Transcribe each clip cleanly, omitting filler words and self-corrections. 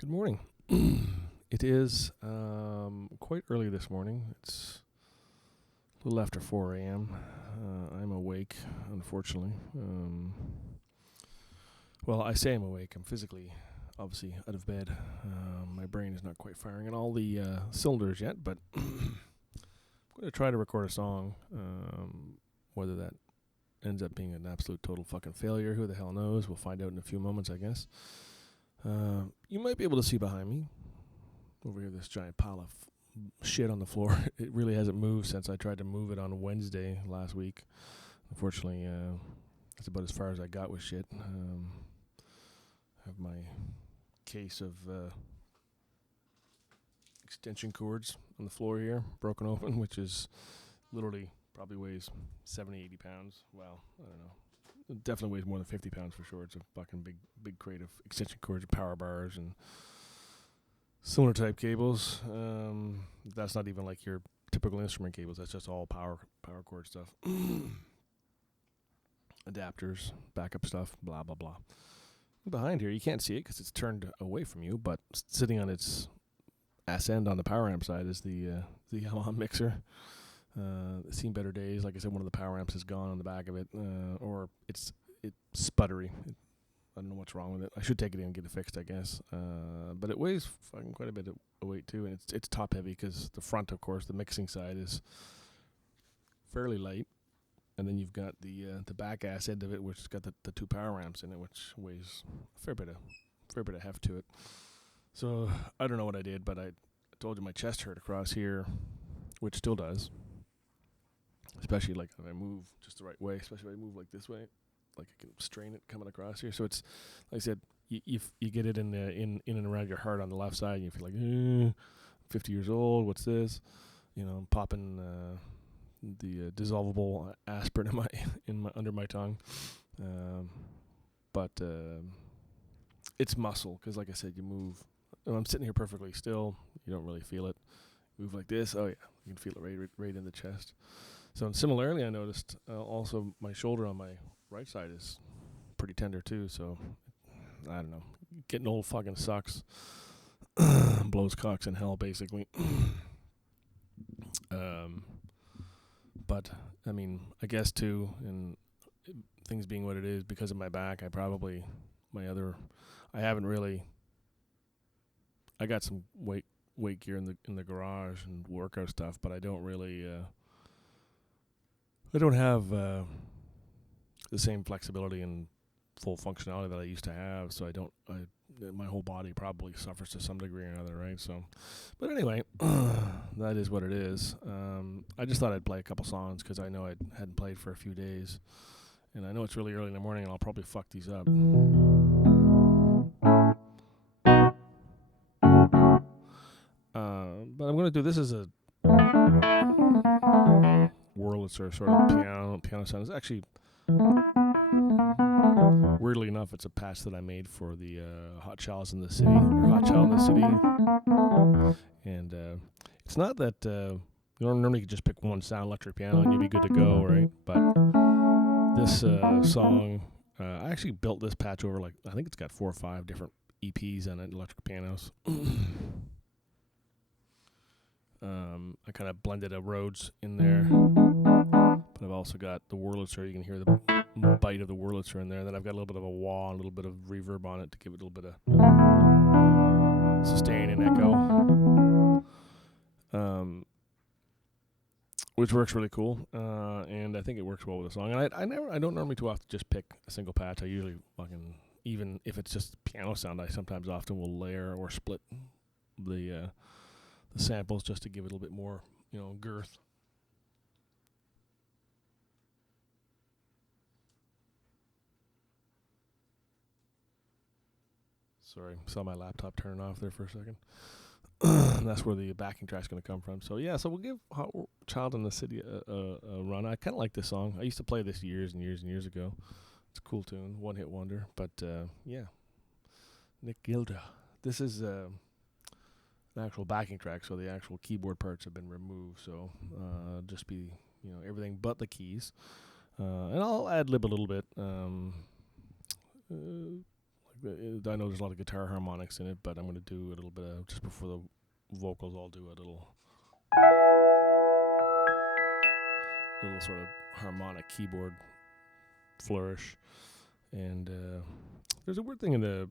Good morning. It is quite early this morning. It's a little after 4 a.m. I'm awake, unfortunately. Well, I say I'm awake. I'm physically, obviously, out of bed. My brain is not quite firing on all the cylinders yet, but I'm going to try to record a song. Whether that ends up being an absolute total fucking failure, who the hell knows? We'll find out in a few moments, I guess. You might be able to see behind me, over here, this giant pile of shit on the floor. It really hasn't moved since I tried to move it on Wednesday last week. Unfortunately, that's about as far as I got with shit. I have my case of extension cords on the floor here, broken open, which is literally probably weighs 70, 80 pounds. Well, I don't know. It definitely weighs more than 50 pounds for sure. It's a fucking big crate of extension cords, power bars, and similar type cables. That's not even like your typical instrument cables. That's just all power cord stuff. Adapters, backup stuff, blah, blah, blah. Behind here, you can't see it because it's turned away from you, but sitting on its ass end on the power amp side is the Yamaha mixer. It's seen better days. Like I said, one of the power amps is gone on the back of it, or it's sputtery. I don't know what's wrong with it. I should take it in and get it fixed, I guess. But it weighs fucking quite a bit of weight too, and it's top heavy because the front, of course, the mixing side is fairly light, and then you've got the back ass end of it, which has got the two power amps in it, which weighs a fair bit of heft to it. So I don't know what I did, but I told you my chest hurt across here, which still does. Especially like if I move just the right way, especially if I move like this way, like I can strain it coming across here. So it's like I said, you get it in and around your heart on the left side, and you feel like, I'm 50 years old. What's this? You know, I'm popping the dissolvable aspirin in my under my tongue. But it's muscle because, like I said, you move. I'm sitting here perfectly still. You don't really feel it. Move like this. Oh yeah, you can feel it right in the chest. So, and similarly, I noticed also my shoulder on my right side is pretty tender too. So, I don't know. Getting old fucking sucks. Blows cocks in hell, basically. But I mean, I guess too, and things being what it is, because of my back, I haven't really. I got some weight gear in the garage and workout stuff, but I don't really. I don't have the same flexibility and full functionality that I used to have, so my whole body probably suffers to some degree or another, right? So, but anyway, that is what it is. I just thought I'd play a couple songs because I know I hadn't played for a few days, and I know it's really early in the morning, and I'll probably fuck these up. But I'm gonna do this as a Wurlitzer sort of piano sound. It's actually, weirdly enough, it's a patch that I made for the Hot Child in the City, and it's not that you don't normally just pick one sound, electric piano, and you'd be good to go, right? But this song, I actually built this patch over I think it's got 4 or 5 different EPs on it, electric pianos. I kind of blended a Rhodes in there, but I've also got the Wurlitzer. You can hear the bite of the Wurlitzer in there. Then I've got a little bit of a wah and a little bit of reverb on it to give it a little bit of sustain and echo, which works really cool. And I think it works well with the song. And I don't normally too often just pick a single patch. I usually fucking, even if it's just piano sound, I sometimes often will layer or split the samples just to give it a little bit more, girth. Sorry, saw my laptop turning off there for a second. That's where the backing track's going to come from. So yeah, so we'll give Hot Child in the City a run. I kind of like this song. I used to play this years and years and years ago. It's a cool tune, one-hit wonder. But yeah, Nick Gilder. This is an actual backing track, so the actual keyboard parts have been removed. So just be everything but the keys. And I'll ad-lib a little bit. Like I know there's a lot of guitar harmonics in it, but I'm going to do a little bit of, just before the vocals, I'll do a little sort of harmonic keyboard flourish. And there's a weird thing in the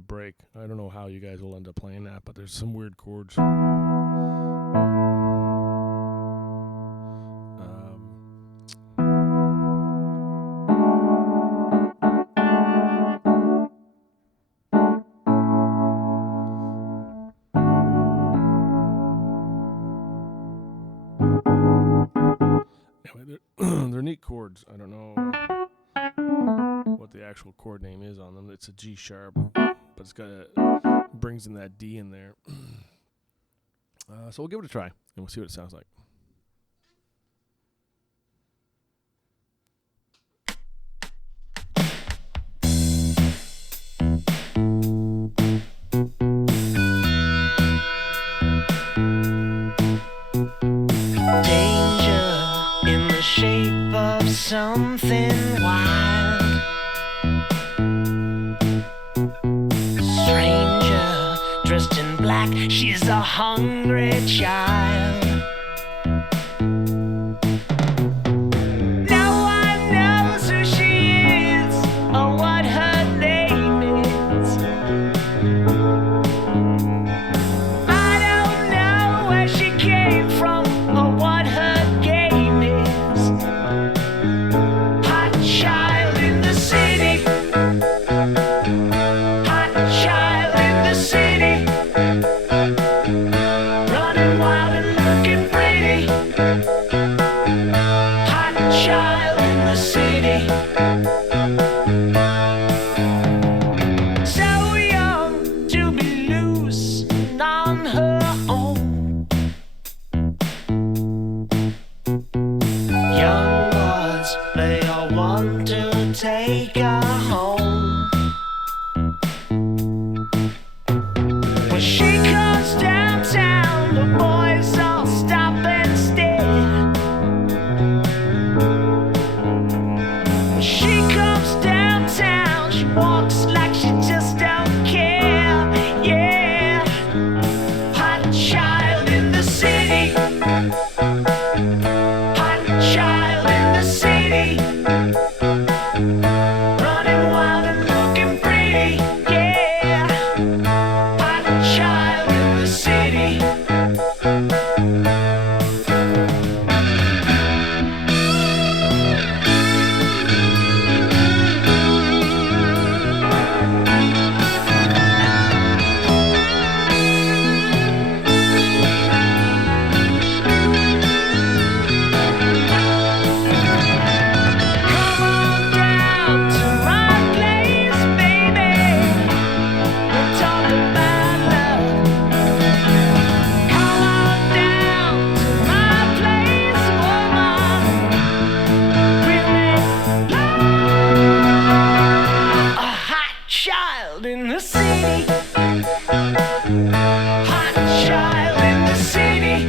break. I don't know how you guys will end up playing that, but there's some weird chords. Anyway, they're neat chords. I don't know what the actual chord name is on them. It's a G sharp, but it's got brings in that D in there. So we'll give it a try, and we'll see what it sounds like. Shape of something wild, stranger dressed in black, she's a hungry child. No one knows who she is or what her name is. I don't know where she came from or what her game is. Hot child in the city. Hot child in the city. Running wild and looking pretty. Hot child in the city. So young to be loose and on her own. Young boys, they all want to take her home. When she comes downtown, the boys all stop and stare. When she comes downtown, she walks like she just don't care. Yeah, hot child in the city. Hot child in the city. Running wild and looking pretty. Yeah, hot child in the city. Come on down to my place, baby. We'll talk about love. Come on down to my place, woman. We'll make love. A hot child in the city. Hot child in the city.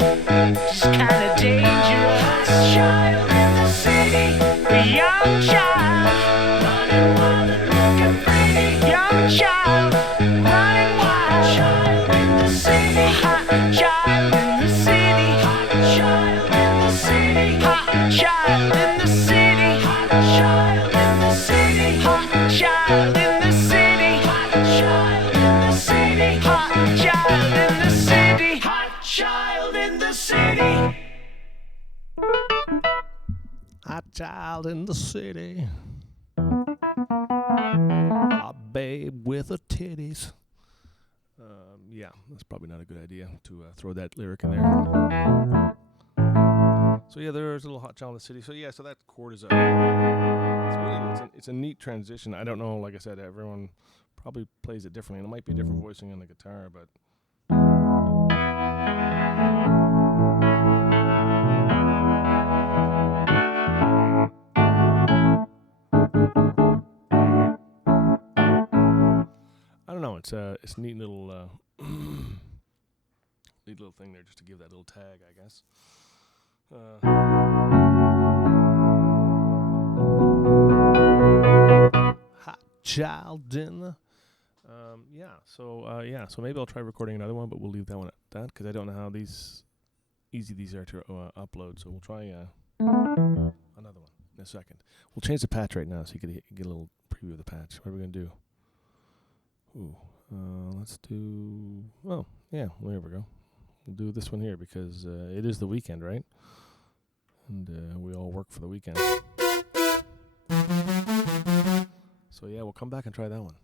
Just kinda dangerous. Hot child in the city. A young child running wild and looking pretty. Young child running wild. Child in the city. Hot child in the city. Hot child in the city. Hot child in the city. Hot child in the city. Hot child in the city. Hot child in the city. Hot child in the city. Hot child in the city. Hot child in the city. Hot babe with her titties. Yeah, that's probably not a good idea to throw that lyric in there. So yeah, there's a little hot child in the city. So yeah, so that chord is it's a neat transition. I don't know, like I said, everyone probably plays it differently. And it might be a different voicing on the guitar, but I don't know. It's a neat little neat little thing there, just to give that little tag, I guess. Hot child in the So maybe I'll try recording another one, but we'll leave that one at that because I don't know how easy these are to upload. So we'll try another one in a second. We'll change the patch right now so you can get a little preview of the patch. What are we gonna do? Ooh, let's do. Oh, yeah, there we go. We'll do this one here because it is the weekend, right? And we all work for the weekend. So yeah, we'll come back and try that one.